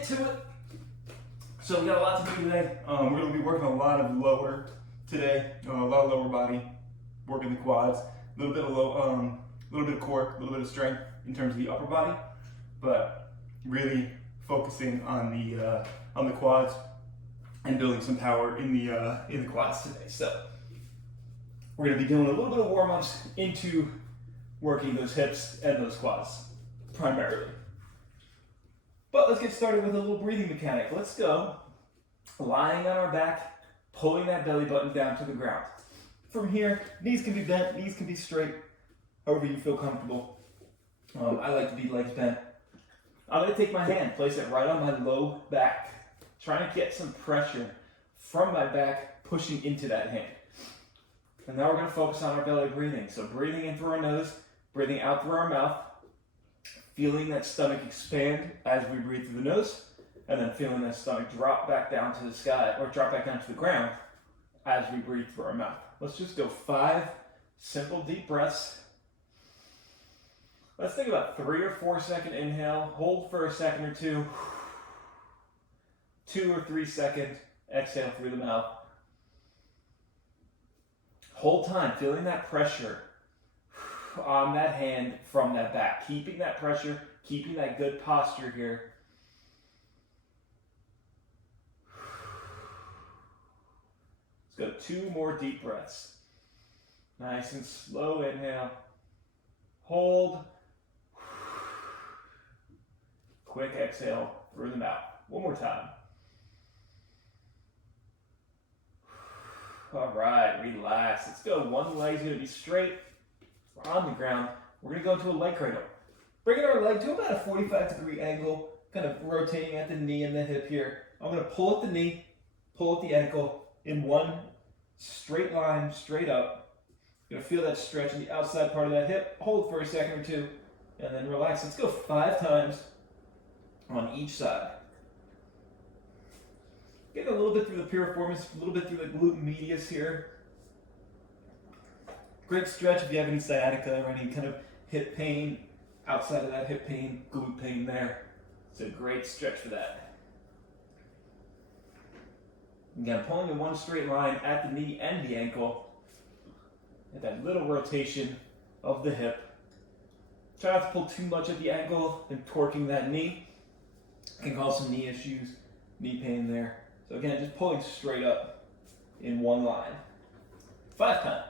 get to it. So we got a lot to do today. We're going to be working a lot of lower today, a lot of lower body, working the quads, a little bit of core, a little bit of strength in terms of the upper body, but really focusing on the quads and building some power in the quads today. So we're going to be doing a little bit of warm-ups into working those hips and those quads primarily. But let's get started with a little breathing mechanic. Let's go lying on our back, pulling that belly button down to the ground. From here, knees can be bent, knees can be straight, however you feel comfortable. I like to be legs bent. I'm going to take my hand, place it right on my low back, trying to get some pressure from my back pushing into that hand. And now we're going to focus on our belly breathing. So breathing in through our nose, breathing out through our mouth, feeling that stomach expand as we breathe through the nose, and then feeling that stomach drop back down to the sky, or drop back down to the ground as we breathe through our mouth. Let's just go 5 simple deep breaths. Let's think about 3 or 4 second inhale, hold for a second or two, 2 or 3 second exhale through the mouth. Whole time feeling that pressure on that hand from that back, keeping that pressure, keeping that good posture here. Let's go 2 more deep breaths. Nice and slow inhale. Hold. Quick exhale through the mouth. One more time. All right, relax. Let's go. One leg's going to be straight on the ground. We're going to go into a leg cradle. Bringing our leg to about a 45-degree angle, kind of rotating at the knee and the hip here. I'm going to pull at the knee, pull at the ankle in one straight line, straight up. You're going to feel that stretch in the outside part of that hip. Hold for a second or two, and then relax. Let's go 5 times on each side. Get a little bit through the piriformis, a little bit through the glute medius here. Great stretch if you have any sciatica or any kind of hip pain, outside of that hip pain, glute pain there. It's a great stretch for that. Again, pulling in one straight line at the knee and the ankle. And that little rotation of the hip. Try not to pull too much at the ankle and torquing that knee. Can cause some knee issues, knee pain there. So again, just pulling straight up in one line. 5 times.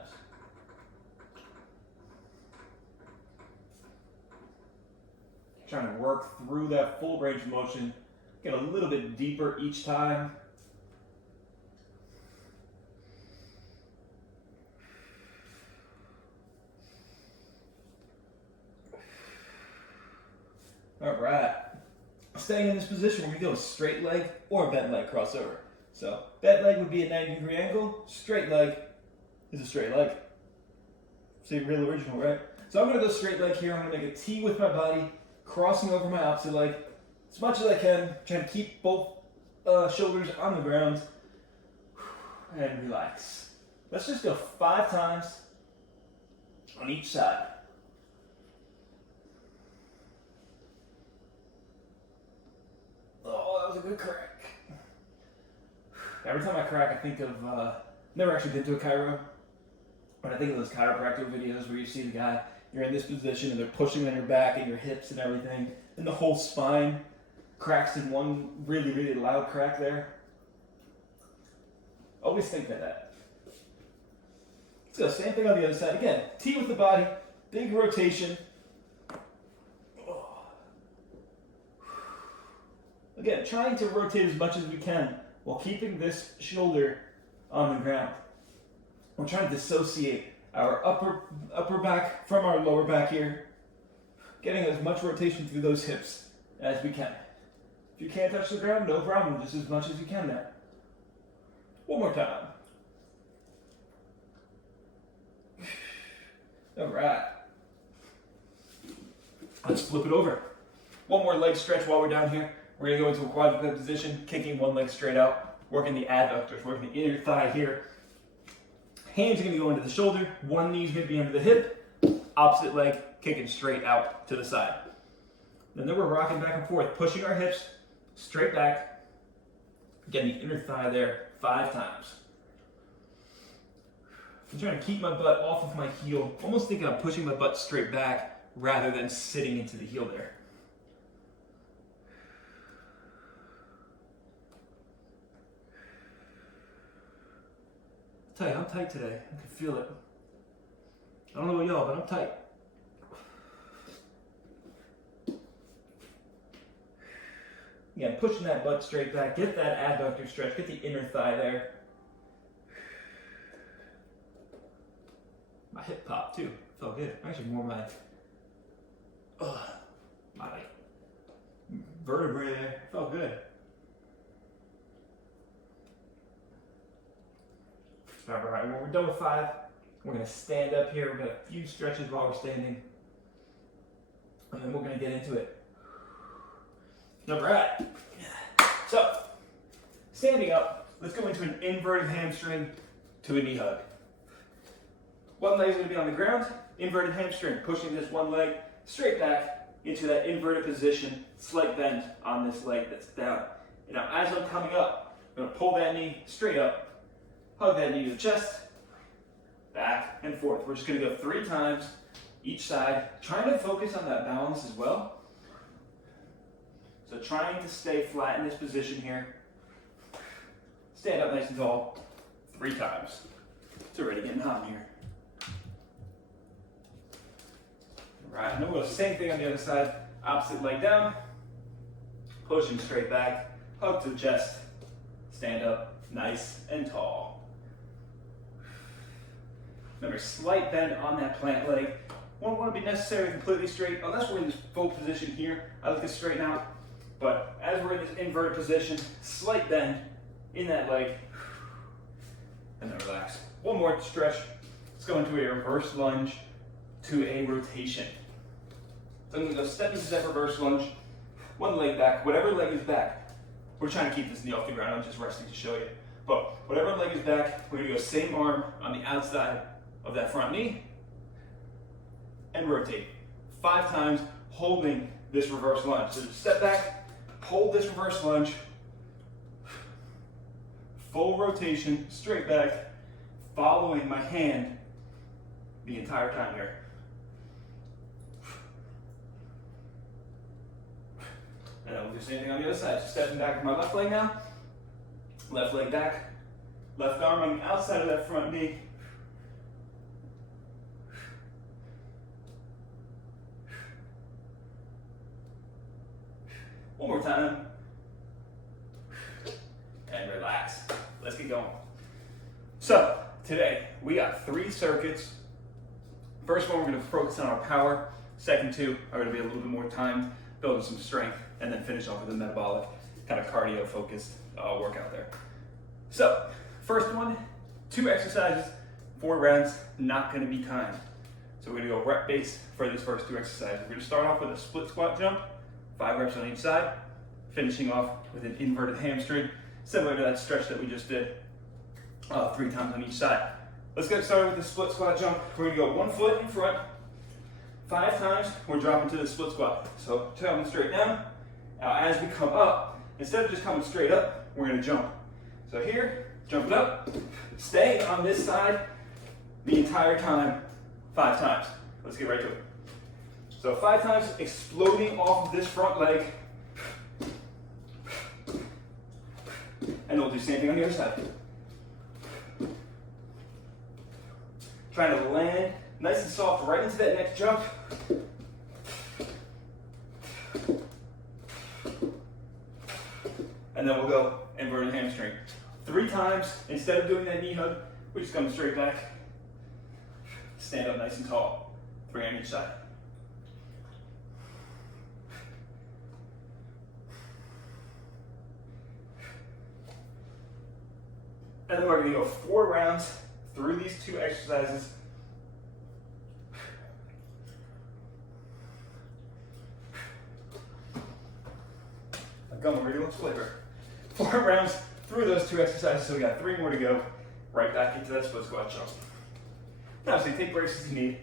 Trying to work through that full range of motion. Get a little bit deeper each time. All right. Staying in this position, we're going to go a straight leg or a bent leg crossover. So bent leg would be a 90-degree angle. Straight leg is a straight leg. See, real original, right? So I'm going to go straight leg here. I'm going to make a T with my body, crossing over my opposite leg as much as I can. Trying to keep both shoulders on the ground. And relax. Let's just go 5 times on each side. A good crack. Every time I crack, I think of, never actually been to a chiro, but I think of those chiropractor videos where you see the guy, you're in this position and they're pushing on your back and your hips and everything, and the whole spine cracks in one really, really loud crack there. Always think of that. Let's go, same thing on the other side. Again, T with the body, big rotation. Again, trying to rotate as much as we can while keeping this shoulder on the ground. We're trying to dissociate our upper back from our lower back here, getting as much rotation through those hips as we can. If you can't touch the ground, no problem, just as much as you can there. One more time. All right. Let's flip it over. One more leg stretch while we're down here. We're going to go into a quadruped position, kicking one leg straight out, working the adductors, working the inner thigh here. Hands are going to go into the shoulder, one knee is going to be under the hip, opposite leg kicking straight out to the side. And then we're rocking back and forth, pushing our hips straight back, getting the inner thigh there 5 times. I'm trying to keep my butt off of my heel, almost thinking I'm pushing my butt straight back rather than sitting into the heel there. I'm tight today. I can feel it. I don't know about y'all, but I'm tight. Again, pushing that butt straight back. Get that adductor stretch. Get the inner thigh there. My hip popped too. Felt good. Actually, more my vertebrae there. Felt good. All right, when we're done with 5, we're going to stand up here. We've got a few stretches while we're standing. And then we're going to get into it. All right. So, standing up, let's go into an inverted hamstring to a knee hug. One leg's going to be on the ground, inverted hamstring, pushing this one leg straight back into that inverted position, slight bend on this leg that's down. And now as I'm coming up, I'm going to pull that knee straight up, hug that knee to the chest, back and forth. We're just going to go 3 times each side, trying to focus on that balance as well. So trying to stay flat in this position here. Stand up nice and tall 3 times. It's already getting hot in here. All right, and then we'll do the same thing on the other side. Opposite leg down, pushing straight back, hug to the chest, stand up nice and tall. Remember, slight bend on that plant leg. Won't want to be necessarily completely straight unless we're in this full position here. I like to straighten out. But as we're in this inverted position, slight bend in that leg, and then relax. One more stretch. Let's go into a reverse lunge to a rotation. So I'm going to go step into that reverse lunge, one leg back, whatever leg is back. We're trying to keep this knee off the ground, I'm just resting to show you. But whatever leg is back, we're going to go same arm on the outside of that front knee, and rotate 5 times, holding this reverse lunge. So step back, hold this reverse lunge, full rotation, straight back, following my hand the entire time here. And then we'll do the same thing on the other side. So stepping back with my left leg now, left leg back, left arm on the outside of that front knee. One more time. And relax. Let's get going. So, today we got 3 circuits. First one, we're going to focus on our power. Second 2 are going to be a little bit more timed, building some strength, and then finish off with a metabolic, kind of cardio focused workout there. So, first one, 2 exercises, 4 rounds, not going to be timed. So we're going to go rep based for this first 2 exercises. We're going to start off with a split squat jump, 5 reps on each side, finishing off with an inverted hamstring, similar to that stretch that we just did, 3 times on each side. Let's get started with the split squat jump. We're going to go 1 foot in front, 5 times, we're dropping to the split squat. So coming straight down. Now as we come up, instead of just coming straight up, we're going to jump. So here, jump it up, stay on this side the entire time, 5 times. Let's get right to it. So 5 times, exploding off of this front leg. And we'll do the same thing on the other side. Trying to land nice and soft right into that next jump. And then we'll go inverted hamstring. 3 times, instead of doing that knee hug, we just come straight back. Stand up nice and tall. 3 on each side. And then we're going to go 4 rounds through these 2 exercises. Montgomery, let's flavor. 4 rounds through those 2 exercises, so we got 3 more to go. Right back into that split squat jump. Now, so you take breaks as you need.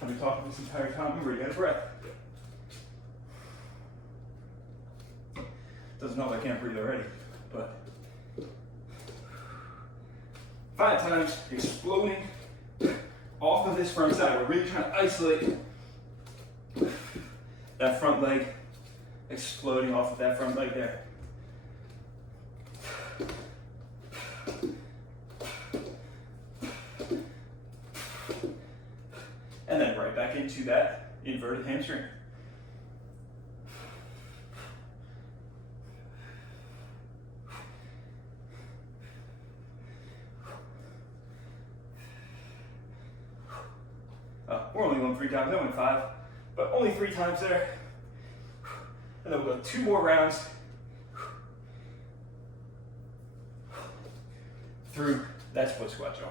I've been talking this entire time. Remember, you got a breath. Doesn't help I can't breathe already, but 5 times exploding off of this front side. We're really trying to isolate that front leg, exploding off of that front leg there. And then right back into that inverted hamstring. We're only going 3 times, I went 5, but only 3 times there. And then we'll go 2 more rounds through that split squat jump.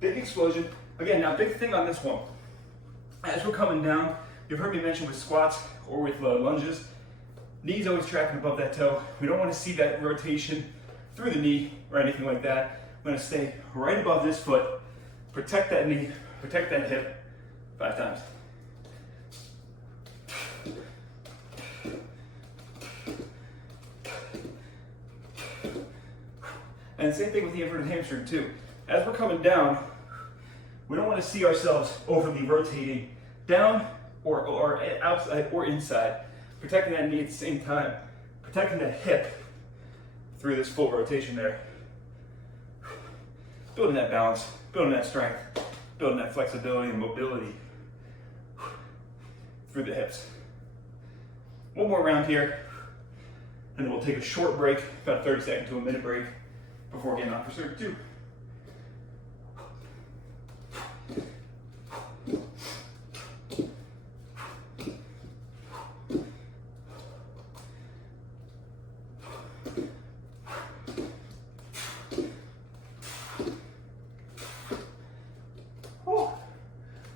Big explosion. Again, now big thing on this one. As we're coming down, you've heard me mention with squats or with lunges, knee's always tracking above that toe. We don't want to see that rotation through the knee or anything like that. I'm going to stay right above this foot, protect that knee, protect that hip 5 times. And same thing with the inverted hamstring too. As we're coming down, we don't want to see ourselves overly rotating down or outside or inside. Protecting that knee at the same time, protecting that hip through this full rotation there. Building that balance, building that strength, building that flexibility and mobility through the hips. One more round here, and then we'll take a short break, about 30 seconds to a minute break, before getting on for circuit 2.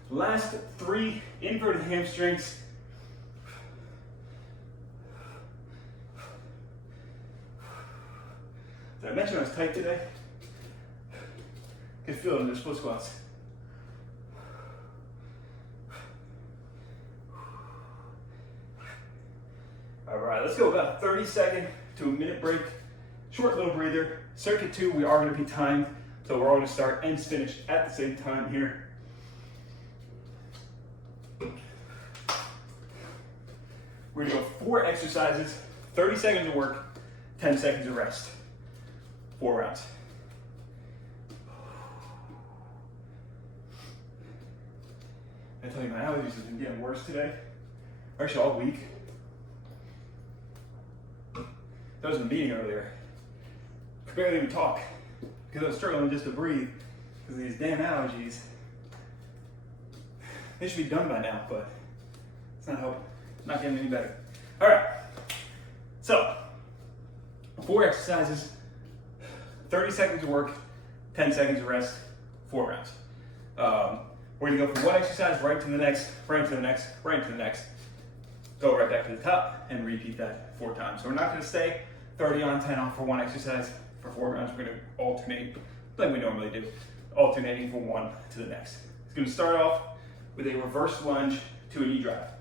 Last 3 inverted hamstrings. Did I mention I was tight today? Can feel it in the split squats. All right, let's go about 30 second to a minute break. Short little breather. Circuit 2, we are going to be timed, so we're all going to start and finish at the same time here. We're going to go 4 exercises, 30 seconds of work, 10 seconds of rest. 4 rounds. I tell you, my allergies have been getting worse today. Actually, all week. There was a meeting earlier. I could barely even talk because I was struggling just to breathe because of these damn allergies. They should be done by now, but it's not helping. Not getting any better. All right, so 4 exercises, 30 seconds of work, 10 seconds of rest, 4 rounds. We're gonna go from one exercise right to the next, right to the next, right to the next. Go right back to the top and repeat that 4 times. So we're not gonna stay 30 on, 10 off for one exercise for 4 rounds. We're gonna alternate like we normally do, alternating from one to the next. It's gonna start off with a reverse lunge to a knee drive.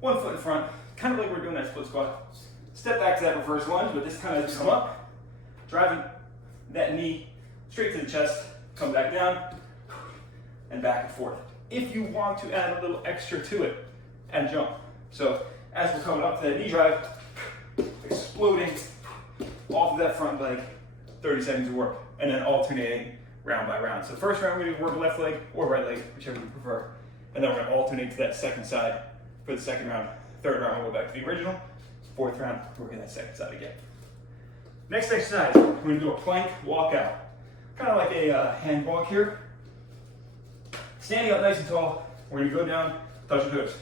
1 foot in front, kind of like we're doing that split squat. Step back to that reverse lunge, but this time just come up, driving that knee straight to the chest, come back down, and back and forth. If you want to add a little extra to it, add jump. So as we're coming up to that knee drive, exploding off of that front leg, 30 seconds of work, and then alternating round by round. So first round, we're gonna work left leg or right leg, whichever you prefer. And then we're gonna alternate to that second side for the second round. Third round, we'll go back to the original. 4th round, we're working that second side again. Next exercise, we're gonna do a plank walkout. Kind of like a hand walk here. Standing up nice and tall, we're gonna go down, touch your toes.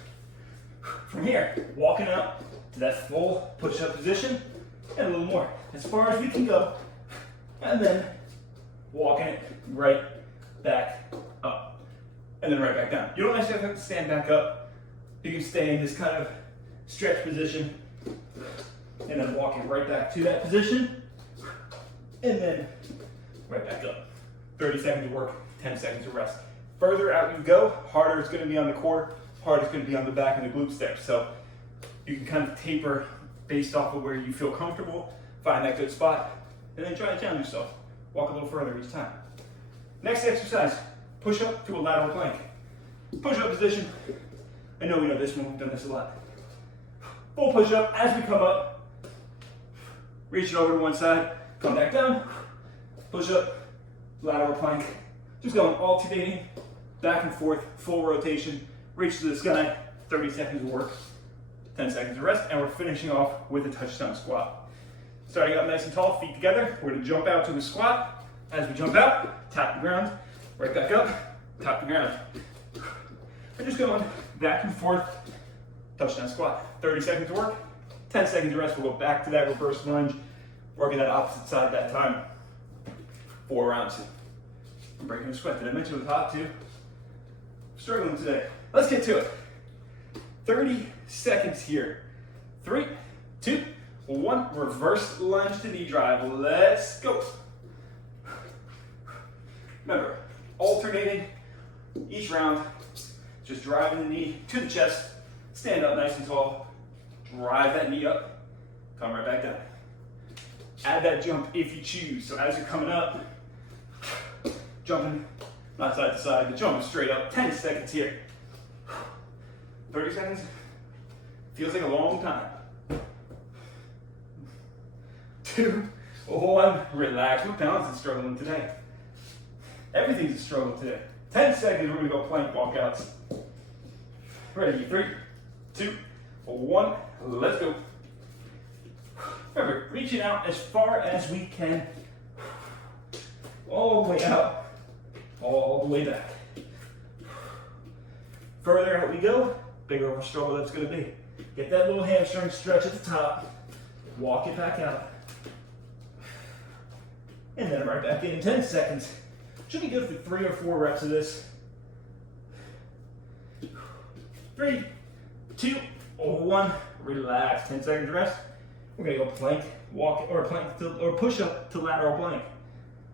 From here, walking up to that full push-up position, and a little more. As far as we can go, and then walking it right back up, and then right back down. You don't necessarily have to stand back up. You can stay in this kind of stretch position, and then walking right back to that position, and then right back up. 30 seconds of work, 10 seconds of rest. Further out you go, harder it's gonna be on the core, harder it's gonna be on the back and the glutes there. So you can kind of taper based off of where you feel comfortable, find that good spot, and then try to challenge yourself. Walk a little further each time. Next exercise, push up to a lateral plank. Push up position. I know we know this one, we've done this a lot. Full push up as we come up. Reach it over to one side, come back down. Push up, lateral plank. Just going alternating, back and forth, full rotation. Reach to the sky, 30 seconds of work, 10 seconds of rest, and we're finishing off with a touchdown squat. Starting up nice and tall, feet together. We're gonna jump out to the squat. As we jump out, tap the ground, right back up, tap the ground. We're just going back and forth, touchdown squat. 30 seconds of work, 10 seconds of rest. We'll go back to that reverse lunge, working that opposite side that time. 4 rounds. I'm breaking a sweat. Did I mention it was hot too? Struggling today. Let's get to it. 30 seconds here. 3, 2, 1. Reverse lunge to knee drive. Let's go. Remember, alternating each round, just driving the knee to the chest, stand up nice and tall, drive that knee up, come right back down. Add that jump if you choose. So as you're coming up, jumping, not side to side, but jumping straight up. 10 seconds here. 30 seconds, feels like a long time. 2, 1, relax. What balance is struggling today? Everything's a struggle today. 10 seconds, we're gonna go plank walkouts. Ready, 3, 2, 1, let's go. Remember, reaching out as far as we can. All the way out, all the way back. Further out we go, bigger of a struggle that's gonna be. Get that little hamstring stretch at the top, walk it back out. And then right back in 10 seconds. Should be good for 3 or 4 reps of this. 3, 2, 1, relax. 10 seconds rest. We're gonna go plank, walk, or plank to, or push up to lateral plank.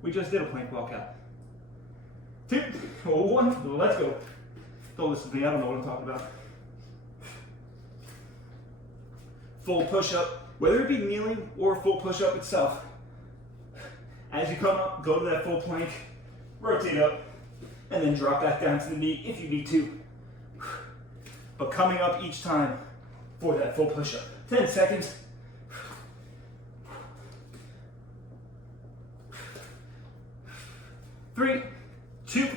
We just did a plank walkout. 2, 1, let's go. Don't listen to me, I don't know what I'm talking about. Full push up, whether it be kneeling or full push up itself. As you come up, go to that full plank, rotate up, and then drop back down to the knee if you need to. But coming up each time for that full push up. 10 seconds. 3, 2,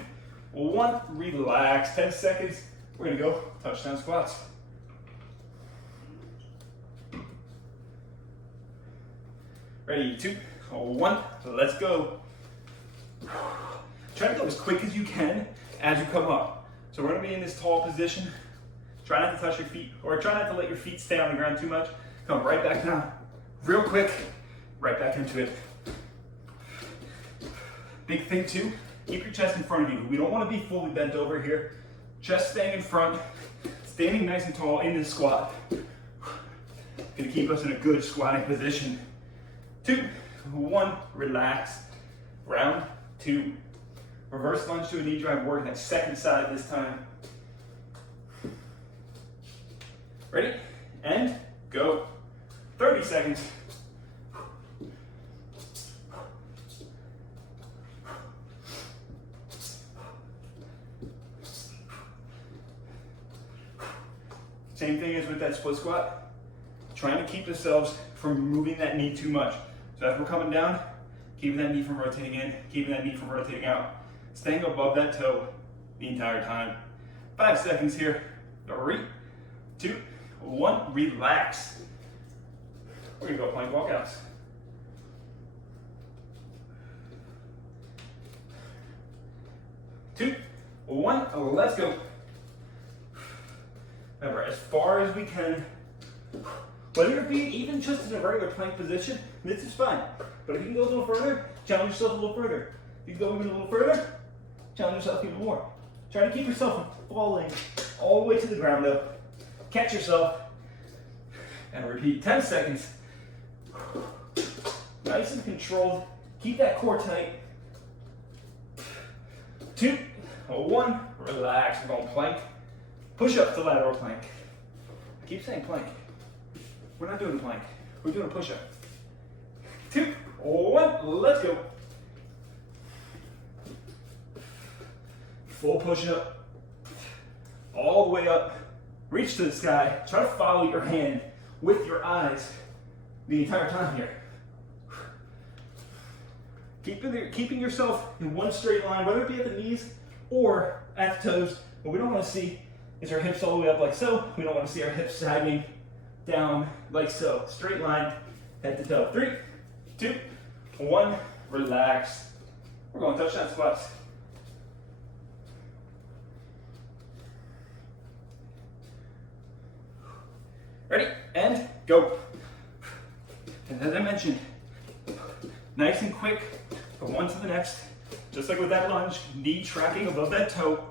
1, relax. 10 seconds. We're gonna go touchdown squats. Ready, 2, 1, let's go. Try to go as quick as you can as you come up. So we're gonna be in this tall position. Try not to touch your feet, or try not to let your feet stay on the ground too much. Come right back down, real quick, right back into it. Big thing too, keep your chest in front of you. We don't wanna be fully bent over here. Chest staying in front, standing nice and tall in this squat. Gonna keep us in a good squatting position. 2, 1, relax. Round 2. Reverse lunge to a knee drive, working that second side this time. Ready? And go. 30 seconds. Same thing as with that split squat. Trying to keep ourselves from moving that knee too much. So as we're coming down, keeping that knee from rotating in, keeping that knee from rotating out. Staying above that toe the entire time. 5 seconds here. 3, 2, 1, relax. We're gonna go plank walkouts. 2, 1, let's go. Remember, as far as we can, whether it be even just in a regular plank position, this is fine. But if you can go a little further, challenge yourself a little further. If you can go even a little further, challenge yourself even more. Try to keep yourself from falling all the way to the ground though. Catch yourself and repeat 10 seconds. Nice and controlled. Keep that core tight. 2, 1, relax. We're going plank. Push up to lateral plank. I keep saying plank. We're not doing a plank. We're doing a push up. 2, 1, let's go. Full push up. All the way up. Reach to the sky. Try to follow your hand with your eyes the entire time here. Keeping yourself in one straight line, whether it be at the knees or at the toes. What we don't want to see is our hips all the way up like so. We don't want to see our hips sagging down like so. Straight line, head to toe. 3, 2, 1, relax. We're going touchdown squats. Ready? And go. And as I mentioned, nice and quick, from one to the next. Just like with that lunge, knee tracking above that toe.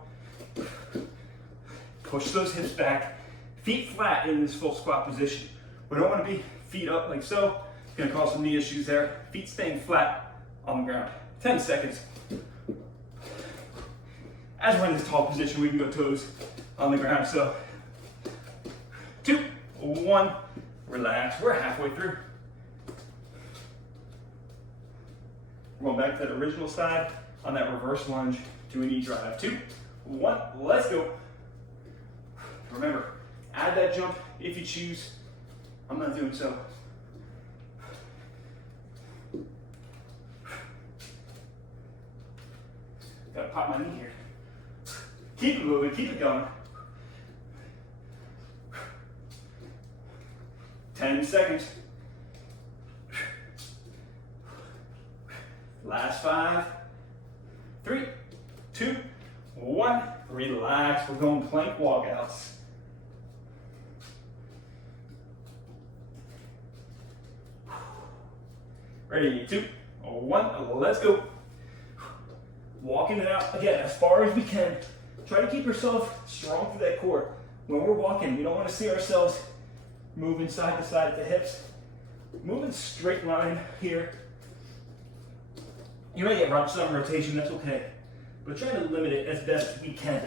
Push those hips back. Feet flat in this full squat position. We don't want to be feet up like so. It's going to cause some knee issues there. Feet staying flat on the ground. 10 seconds. As we're in this tall position, we can go toes on the ground. So 2, 1, relax. We're halfway through. We're going back to that original side on that reverse lunge to a knee drive. 2, 1, let's go. Remember, add that jump if you choose. I'm not doing so. Gotta pop my knee here. Keep it moving, keep it going. 10 seconds. Last 5, 3, 2, 1. Relax. We're going plank walkouts. Ready? 2, 1. Let's go. Walking it out again as far as we can. Try to keep yourself strong through that core. When we're walking, we don't want to see ourselves moving side to side at the hips. Moving straight line here. You may get some rotation, that's okay. But try to limit it as best we can.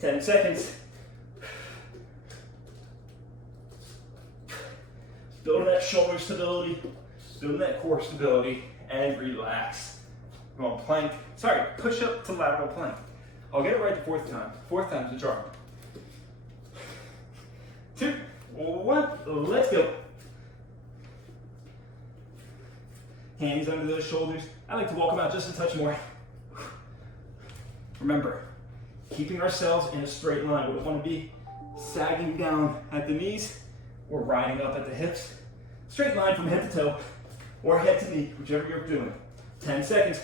10 seconds. Building that shoulder stability, building that core stability, and relax. We're going plank, push up to lateral plank. I'll get it right the 4th time. 4th time's the charm. 2, 1, let's go. Hands under those shoulders. I like to walk them out just a touch more. Remember, keeping ourselves in a straight line. We don't want to be sagging down at the knees or riding up at the hips. Straight line from head to toe or head to knee, whichever you're doing. 10 seconds.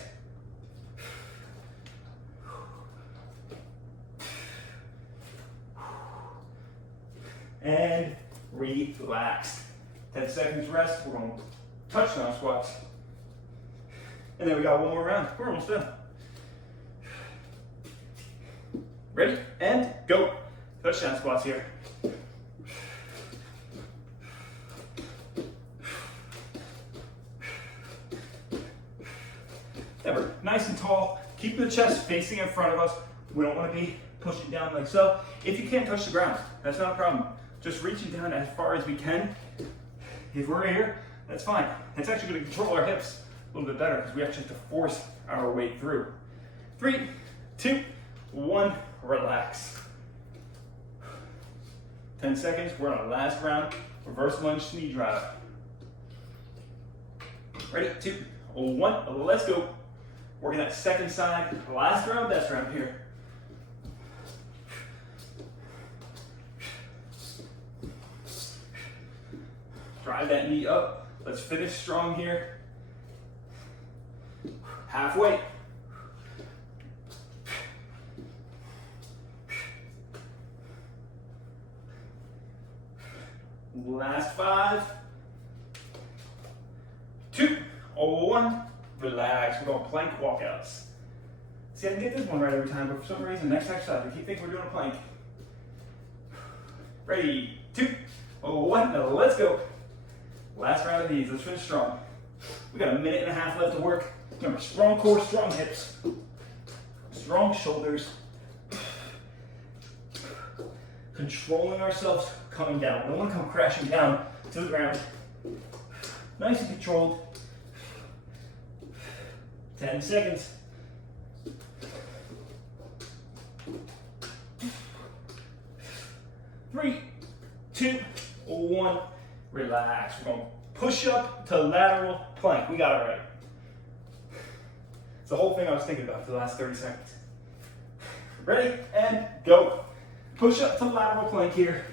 And relax. 10 seconds rest. We're going to touchdown squats. And then we got one more round. We're almost done. Ready? And go. Touchdown squats here. Remember, nice and tall. Keep the chest facing in front of us. We don't want to be pushing down like so. If you can't touch the ground, that's not a problem. Just reaching down as far as we can. If we're here, that's fine. It's actually going to control our hips a little bit better because we actually have to force our way through. 3, 2, 1, relax. 10 seconds, we're on our last round. Reverse lunge, knee drive. Ready, 2, 1, let's go. Working that second side, last round, best round here. Drive that knee up. Let's finish strong here. Halfway. Last 5, 2, 1. Relax. We're going plank walkouts. See, I can get this one right every time, but for some reason, next exercise, I keep thinking we're doing a plank. Ready, 2, 1. Let's go. Last round of these. Let's finish strong. We got a minute and a half left to work. Remember, strong core, strong hips. strong shoulders. Controlling ourselves coming down. We don't want to come crashing down to the ground. Nice and controlled. 10 seconds. 3, 2, 1. Relax. We're going to push up to lateral plank. We got it right. It's the whole thing I was thinking about for the last 30 seconds. Ready? And go. Push up to lateral plank here.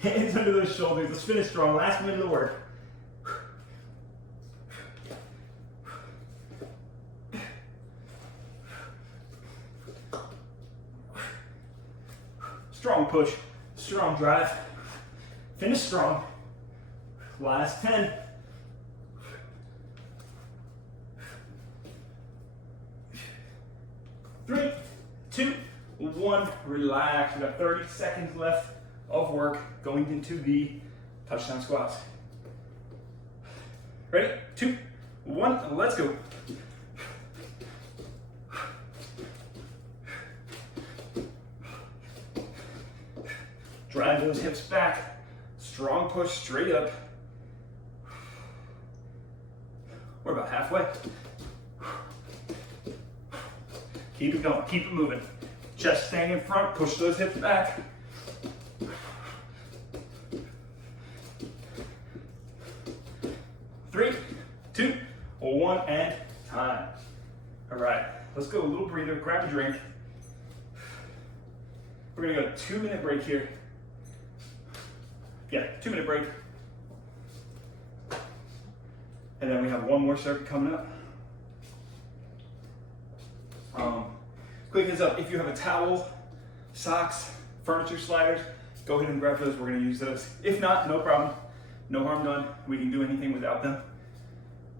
Hands under those shoulders. Let's finish strong. Last minute of the work. Strong push. Strong drive. Finish strong. Last 10. 3, 2, 1. Relax. We've got 30 seconds left of work going into the touchdown squats. Ready? 2, 1. Let's go. Drive those hips back. Strong push straight up. We're about halfway. Keep it going, keep it moving. Chest staying in front, push those hips back. Three, 2, 1, and time. All right, let's go a little breather, grab a drink. We're gonna go 2-minute break here. Yeah, 2-minute break. And then we have one more circuit coming up. Quick heads up, if you have a towel, socks, furniture sliders, go ahead and grab those. We're gonna use those. If not, no problem. No harm done. We can do anything without them.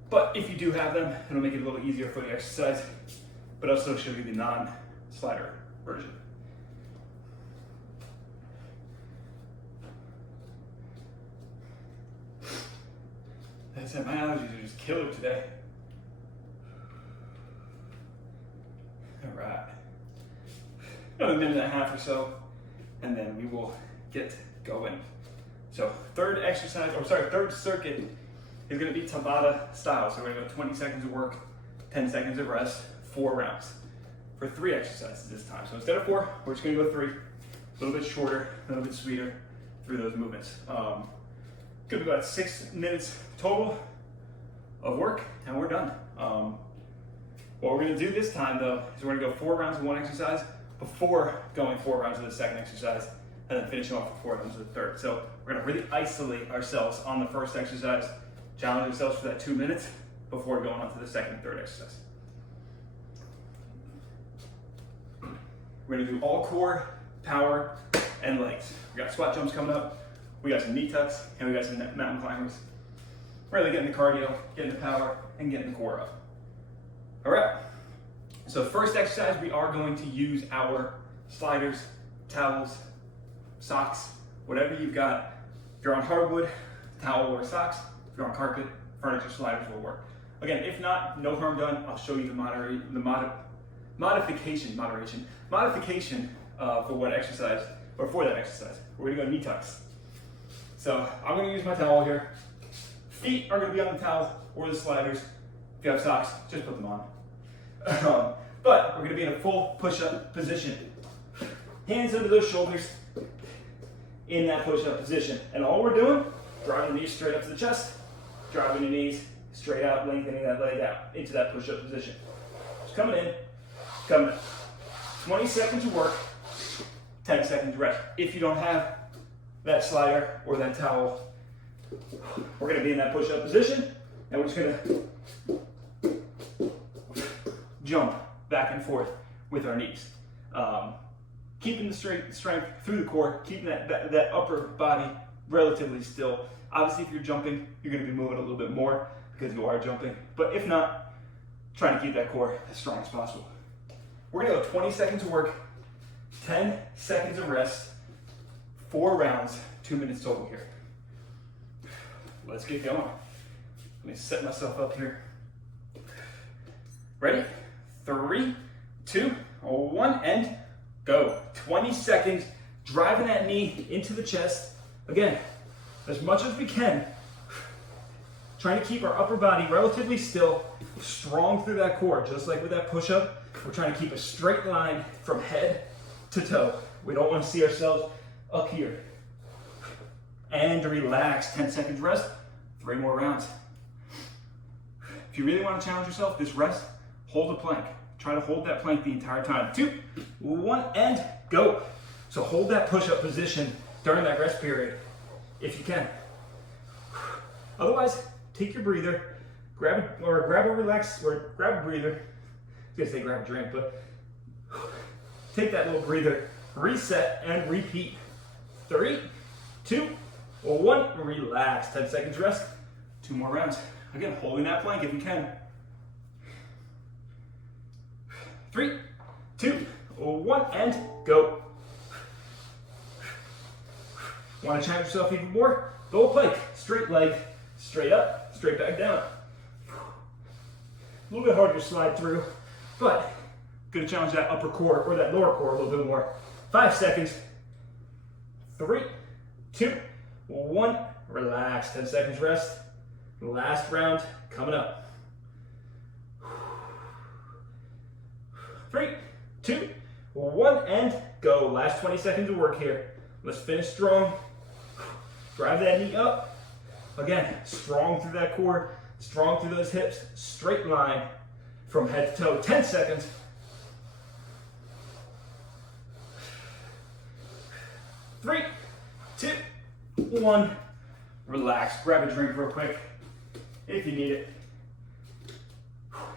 But if you do have them, it'll make it a little easier for the exercise. But I'll still show you the non-slider version. Like I said, my allergies are just killer today. All right. Another minute and a half or so, and then we will get going. So third circuit is gonna be Tabata style. So we're gonna go 20 seconds of work, 10 seconds of rest, 4 rounds for 3 exercises this time. So instead of 4, we're just gonna go 3, a little bit shorter, a little bit sweeter through those movements. Gonna be about 6 minutes total of work, and we're done. What we're gonna do this time though, is we're gonna go 4 rounds of one exercise before going 4 rounds of the second exercise, and then finishing off with 4 rounds of the third. So we're gonna really isolate ourselves on the first exercise, challenge ourselves for that 2 minutes before going on to the second and third exercise. We're gonna do all core, power, and legs. We got squat jumps coming up, we got some knee tucks, and we got some mountain climbers. Really getting the cardio, getting the power, and getting the core up. All right, so first exercise, we are going to use our sliders, towels, socks, whatever you've got. If you're on hardwood, towel or socks. If you're on carpet, furniture sliders will work. Again, if not, no harm done. I'll show you the modification for what exercise, or for that exercise. We're gonna go knee tucks. So I'm gonna use my towel here. Feet are gonna be on the towel or the sliders. If you have socks, just put them on. But we're gonna be in a full push-up position. Hands under those shoulders in that push-up position. And all we're doing, driving the knees straight up to the chest, driving the knees straight out, lengthening that leg out into that push-up position. Just coming in, coming in. 20 seconds of work, 10 seconds of rest. If you don't have that slider or that towel, we're gonna be in that push-up position, and we're just gonna jump back and forth with our knees. Keeping the strength through the core, keeping that upper body relatively still. Obviously, if you're jumping, you're gonna be moving a little bit more because you are jumping. But if not, trying to keep that core as strong as possible. We're gonna go 20 seconds of work, 10 seconds of rest, 4 rounds, 2 minutes total here. Let's get going. Let me set myself up here. Ready? 3, 2, 1, and go. 20 seconds, driving that knee into the chest. Again, as much as we can, trying to keep our upper body relatively still, strong through that core, just like with that push-up. We're trying to keep a straight line from head to toe. We don't want to see ourselves up here. And relax, 10 seconds rest, 3 more rounds. If you really want to challenge yourself, this rest, hold a plank. Try to hold that plank the entire time. 2, 1, and go. So hold that push-up position during that rest period, if you can. Otherwise, take your breather, grab a breather. I was gonna say grab a drink, but take that little breather, reset, and repeat. 3, 2, 1, relax. 10 seconds rest, 2 more rounds. Again, holding that plank if you can. 3, 2, 1, and go. Want to challenge yourself even more? Go plank, straight leg, straight up, straight back down. A little bit harder to slide through, but gonna challenge that upper core or that lower core a little bit more. 5 seconds. 3, 2, 1, relax. 10 seconds rest. Last round coming up. 3, 2, 1, and go. Last 20 seconds of work here. Let's finish strong. Drive that knee up. Again, strong through that core, strong through those hips, straight line from head to toe. 10 seconds. 3, 2, 1. Relax. Grab a drink real quick if you need it.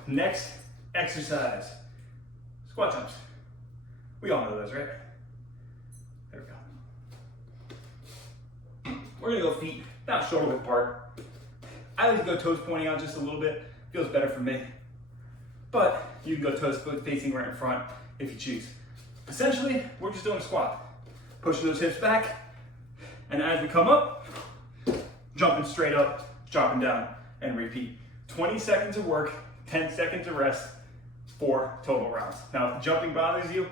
Next exercise, squat jumps. We all know those, right? There we go. We're gonna go feet about shoulder width apart. I like to go toes pointing out just a little bit. Feels better for me. But you can go toes facing right in front if you choose. Essentially, we're just doing a squat. Pushing those hips back, and as we come up, jumping straight up, dropping down, and repeat. 20 seconds of work, 10 seconds of rest, 4 total rounds. Now, if the jumping bothers you,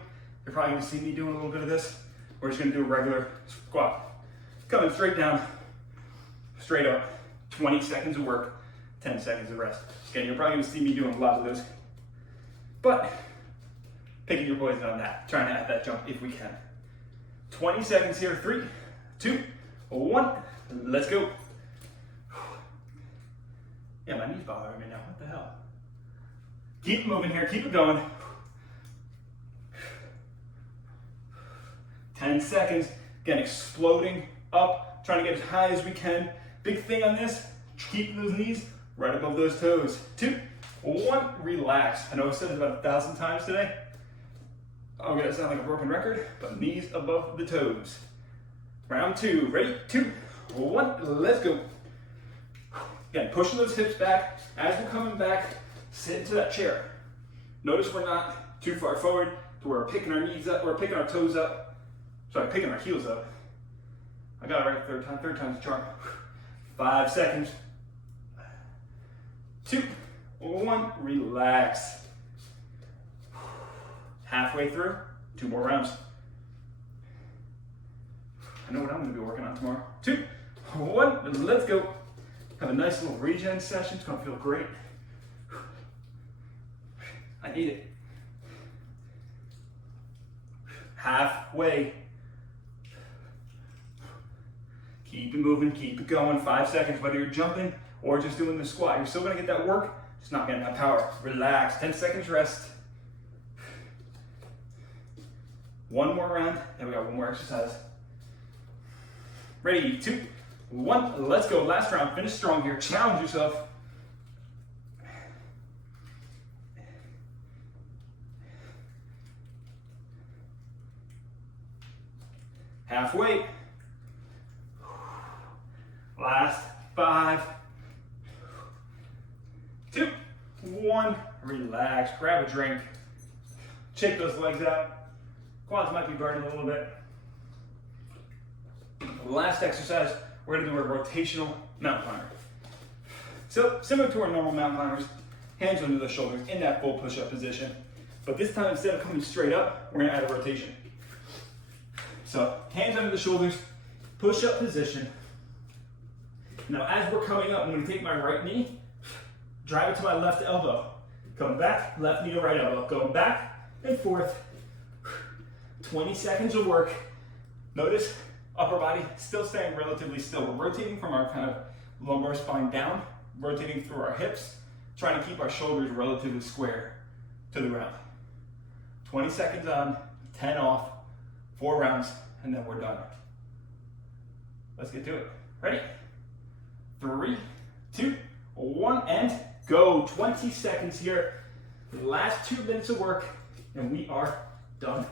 you're probably gonna see me doing a little bit of this. We're just gonna do a regular squat. Coming straight down, straight up, 20 seconds of work, 10 seconds of rest. Again, you're probably gonna see me doing a lot of those, but picking your poison on that, trying to add that jump if we can. 20 seconds here, 3, 2, 1, let's go. Yeah, my knee's bothering me now, what the hell? Keep moving here, keep it going. 10 seconds, again, exploding up, trying to get as high as we can. Big thing on this, keeping those knees right above those toes. 2, 1, relax. I know I've said it about 1,000 times today. I'm gonna sound like a broken record, but knees above the toes. Round 2, ready? 2, 1, let's go. Again, pushing those hips back. As we're coming back, sit into that chair. Notice we're not too far forward to where we're picking our knees up, we're picking our toes up. Sorry, picking our heels up. I got it right third time's the charm. 5 seconds. 2, 1, relax. Halfway through, 2 more rounds. I know what I'm gonna be working on tomorrow. 2, 1, let's go. Have a nice little regen session, it's gonna feel great. I need it. Halfway. Keep it moving, keep it going. 5 seconds, whether you're jumping or just doing the squat. You're still gonna get that work, just not getting that power. Relax, 10 seconds rest. 1 more round, and we got 1 more exercise. Ready, 2, 1, let's go. Last round, finish strong here, challenge yourself. Halfway. Last 5, 2, 1, relax, grab a drink, shake those legs out. Quads might be burning a little bit. Last exercise, we're gonna do a rotational mountain climber. So similar to our normal mountain climbers, hands under the shoulders in that full push-up position. But this time, instead of coming straight up, we're gonna add a rotation. So hands under the shoulders, push up position. Now as we're coming up, I'm gonna take my right knee, drive it to my left elbow. Come back, left knee to right elbow. Going back and forth. 20 seconds of work. Notice upper body still staying relatively still. We're rotating from our kind of lumbar spine down, rotating through our hips, trying to keep our shoulders relatively square to the ground. 20 seconds on, 10 off, 4 rounds, and then we're done. Let's get to it. Ready? 3, 2, 1, and go. 20 seconds here. Last 2 minutes of work, and we are done.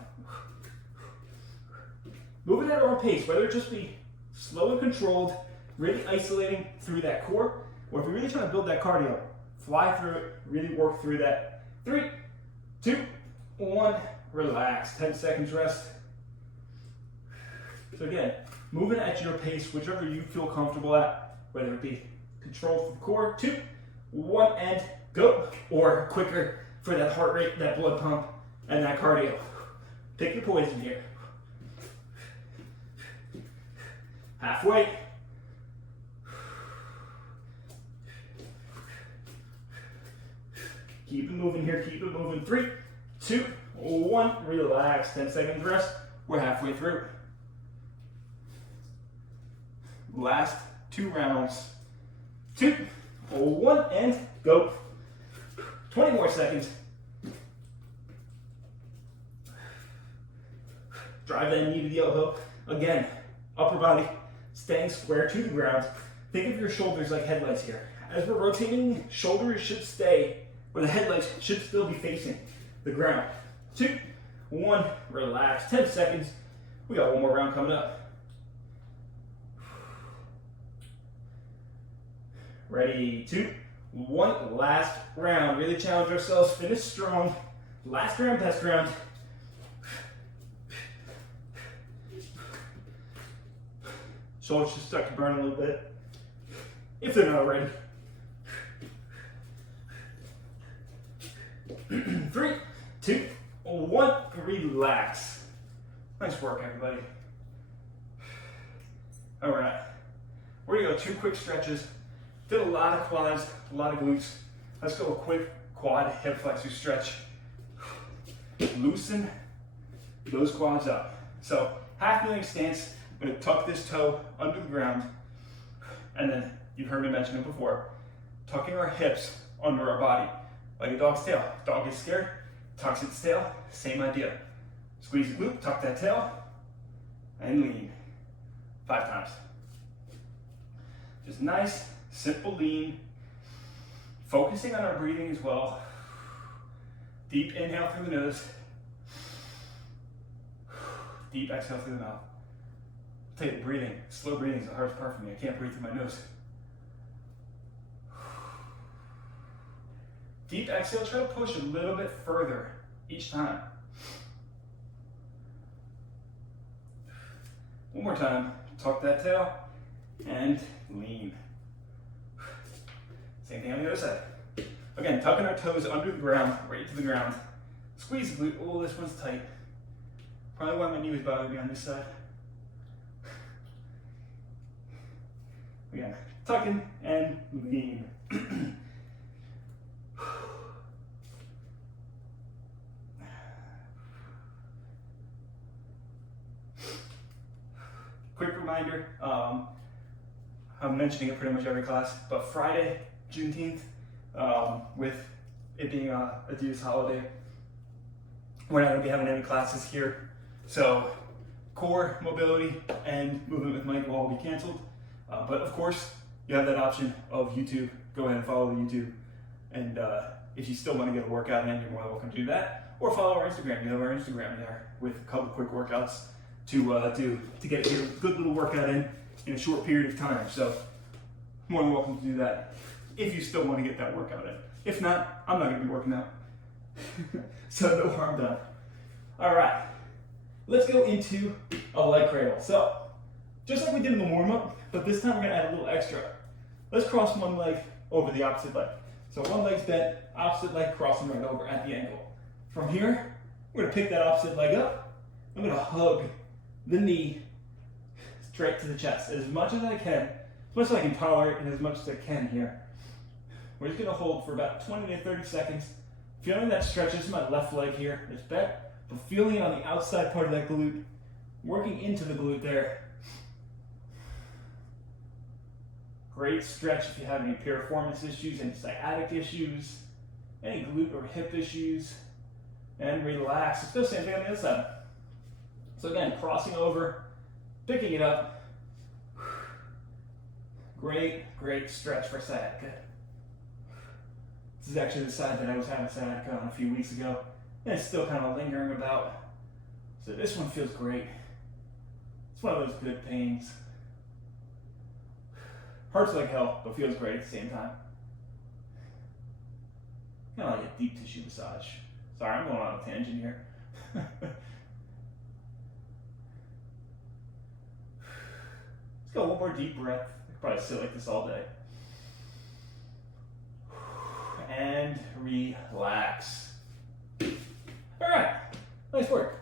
Moving at our own pace, whether it just be slow and controlled, really isolating through that core, or if you're really trying to build that cardio, fly through it, really work through that. 3, 2, 1, relax. 10 seconds rest. So again, moving at your pace, whichever you feel comfortable at, whether it be controlled from the core. 2, 1, and go. Or quicker for that heart rate, that blood pump, and that cardio. Pick your poison here. Halfway. Keep it moving here, keep it moving. 3, 2, 1, relax. 10 seconds rest. We're halfway through. Last 2 rounds. 2, 1, and go. 20 more seconds. Drive that knee to the elbow. Again, upper body staying square to the ground. Think of your shoulders like headlights here. As we're rotating, shoulders should stay where the headlights should still be facing the ground. 2, 1, relax. 10 seconds. We got 1 more round coming up. Ready, 2, 1, last round. Really challenge ourselves, finish strong. Last round, best round. Shoulders should start to burn a little bit, if they're not already. 3, 2, 1, relax. Nice work, everybody. All right, we're gonna go 2 quick stretches. Did a lot of quads, a lot of glutes. Let's go a quick quad hip flexor stretch. Loosen those quads up. So half kneeling stance. I'm gonna tuck this toe under the ground, and then you've heard me mention it before, tucking our hips under our body, like a dog's tail. Dog gets scared, tucks its tail, same idea. Squeeze the glute, tuck that tail, and lean. 5 times. Just nice, simple lean, focusing on our breathing as well. Deep inhale through the nose, deep exhale through the mouth. I'll tell you, breathing, slow breathing is the hardest part for me. I can't breathe through my nose. Deep exhale, try to push a little bit further each time. 1 more time, tuck that tail and lean. Same thing on the other side. Again, tucking our toes under the ground, right to the ground. Squeeze the glute. Oh, this one's tight. Probably why my knee was bothering me on this side. Again, tucking and lean. Quick reminder, I'm mentioning it pretty much every class, but Friday, Juneteenth, with it being a Jewish holiday, we're not going to be having any classes here. So core, mobility, and movement with Mike will all be canceled. But of course, you have that option of YouTube. Go ahead and follow the YouTube. And if you still want to get a workout in, you're more than welcome to do that. Or follow our Instagram. You have our Instagram there with a couple quick workouts to get your good little workout in a short period of time. So more than welcome to do that if you still want to get that workout in. If not, I'm not going to be working out. So no harm done. All right, let's go into a leg cradle. So just like we did in the warm-up, but this time we're going to add a little extra. Let's cross one leg over the opposite leg. So one leg's bent, opposite leg crossing right over at the ankle. From here, we're gonna pick that opposite leg up. I'm gonna hug the knee straight to the chest as much as I can, as much as I can tolerate and as much as I can here. We're just gonna hold for about 20 to 30 seconds, feeling that stretch. This is my left leg here, it's bent, but feeling it on the outside part of that glute, working into the glute there. Great stretch if you have any piriformis issues, any sciatic issues, any glute or hip issues, and relax. Let's do the same thing on the other side. So again, crossing over, picking it up. Great, great stretch for sciatica. This is actually the side that I was having sciatica on a few weeks ago, and it's still kind of lingering about. So this one feels great. It's one of those good pains. Hurts like hell, but feels great at the same time. Kind of like a deep tissue massage. Sorry, I'm going on a tangent here. Let's go one more deep breath. I could probably sit like this all day. And relax. All right, nice work.